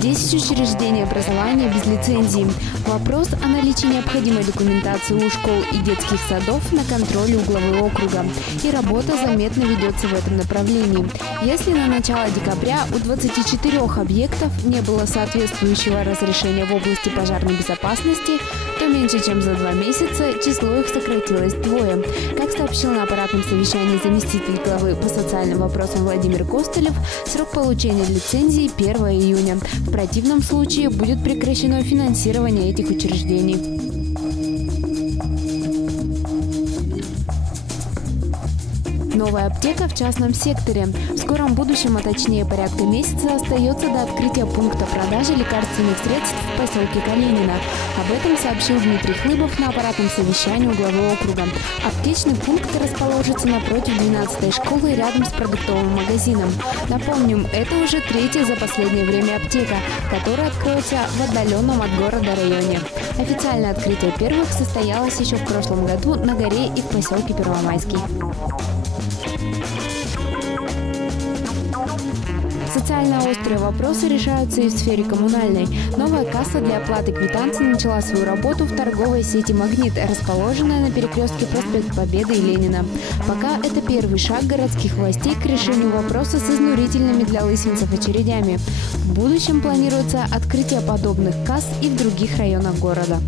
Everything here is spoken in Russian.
10 учреждений образования без лицензии. Вопрос о наличии необходимой документации у школ и детских садов на контроле у главы округа. И работа заметно ведется в этом направлении. Если на начало декабря у 24 объектов не было соответствующего разрешения в области пожарной безопасности, то меньше чем за 2 месяца число их сократилось вдвое. Как сообщил на аппаратном совещании заместитель главы по социальным вопросам Владимир Костылев, срок получения лицензии 1 июня. В противном случае будет прекращено финансирование этих учреждений. Новая аптека в частном секторе. В скором будущем, а точнее порядка месяца, остается до открытия пункта продажи лекарственных средств в поселке Калинина. Об этом сообщил Дмитрий Хлыбов на аппаратном совещании у главы округа. Аптечный пункт расположится напротив 12-й школы рядом с продуктовым магазином. Напомним, это уже 3-я за последнее время аптека, которая откроется в отдаленном от города районе. Официальное открытие первых состоялось еще в прошлом году на горе и в поселке Первомайский. Социально острые вопросы решаются и в сфере коммунальной. Новая касса для оплаты квитанций начала свою работу в торговой сети «Магнит», расположенной на перекрестке проспект Победы и Ленина. Пока это первый шаг городских властей к решению вопроса с изнурительными для лысинцев очередями. В будущем планируется открытие подобных касс и в других районах города.